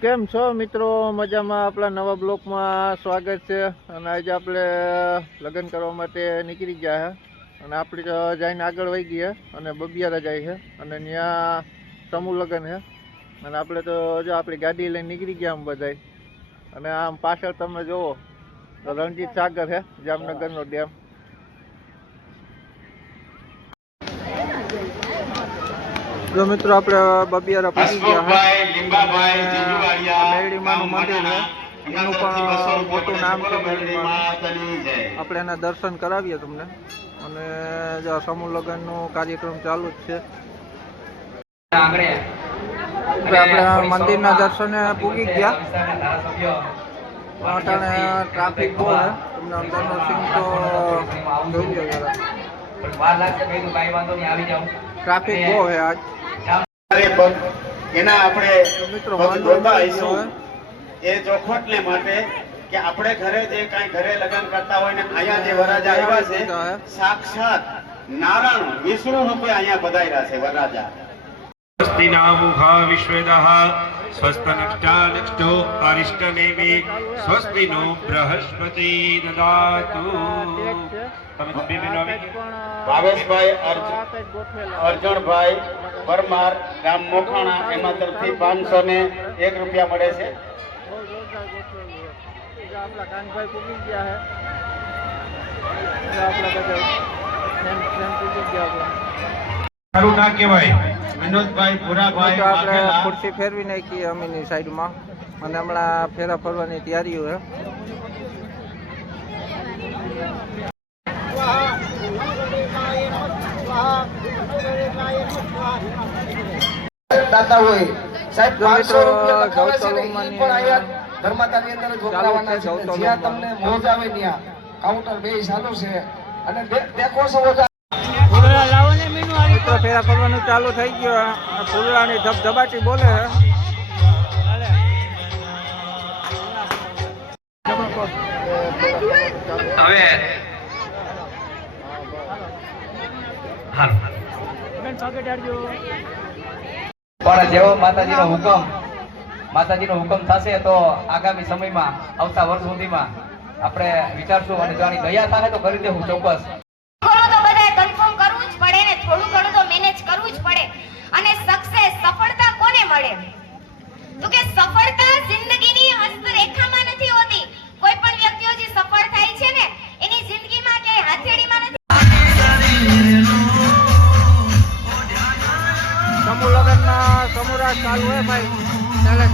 કેમ છો મિત્રો? મજામાં? આપણા નવા બ્લોકમાં સ્વાગત છે. અને આજે આપણે લગ્ન કરવા માટે નીકળી ગયા છે અને આપણી તો જઈને આગળ વહી ગયા અને બબિયારા જાય છે અને ત્યાં સમૂહ લગ્ન છે અને આપણે તો જો આપણી ગાડી લઈને નીકળી ગયા આમ બધાય. અને આમ પાછળ તમે જુઓ તો રણજીત સાગર છે, જામનગરનો ડેમ. જો મિત્રો આપણે બબિયારા પહોંચી ગયા મેરડીમાનું મંદિર છે, એનું પણ મોટું નામ છે મેરડીમાનું. આપણે એના દર્શન કરાવીએ તમને. અને જો સમૂહ લગ્નનો કાર્યક્રમ ચાલુ જ છે. આપણે મંદિરના દર્શને પૂગી ગયા. અટાણે ટ્રાફિક બહુ છે, તમને અંદરનો સીન તો જોઈ લો જરા. ટ્રાફિક બહુ છે આજ. એના આપણે મિત્રો એ ચોખવટને માટે કે આપણે ઘરે જે કાંઈ ઘરે લગ્ન કરતા હોય ને અહીંયા જે વરરાજા આવ્યા છે સાક્ષાત નારાયણ વિષ્ણુ રૂપે અહીંયા પધાર્યા છે વરરાજા. સ્વસ્તિ નામુખા વિશ્વેદઃ સ્વસ્તનષ્ટાનષ્ટો અરિષ્ટનેમિ સ્વસ્તિ નો બૃહસ્પતિ દદાતુ. ભાવેશભાઈ અર્જુનભાઈ પરમાર ગામ મોખાણા એમાં તરફથી 501 રૂપિયા મળે છે. આપણા કાનભાઈ પૂગી ગયા છે. આપણા બધા પૂગી ગયા. સારું ના કહેવાય. વિનોદભાઈ ભુરાભાઈ આપણે ખુરશી ફેરવી નાખી અમીની સાઈડમાં અને હમણાં ફેરા ફરવાની તૈયારીઓ છે. દાતા હોય સાહેબ 500 રૂપિયા ગૌતલમાની પણ આયા ધર્માતાની અંદર જ વપરાવાના છે. જ્યાં તમને મોજ આવે ત્યાં કાઉન્ટર બે ચાલુ છે અને દેખો છો મિત્રો ફેરા ફરવાનું ચાલુ થઈ ગયું. ફૂલડાની ધબધબાટી બોલે છે. હવે પણ જેવો માતાજીનો હુકમ થશે તો આગામી સમયમાં આવતા વર્ષ સુધીમાં આપણે વિચારશું અને જો આની દયા થાય તો કરી દેવું ચોક્કસ. કન્ફર્મ કરવું જ પડે ને થોડું ઘણું તો મેનેજ કરવું જ પડે. અને સક્સેસ સફળતા કોને મળે? તો કે સફળતા જિંદગીની હસ્તરેખામાં નથી હોતી. કોઈ પણ વ્યક્તિઓ જે સફળ થાય છે ને એની જિંદગીમાં કે હથેળીમાં નથી. સમૂહ લગ્નના સમૂહ રાત ચાલુ હોય ભાઈ. ચાલે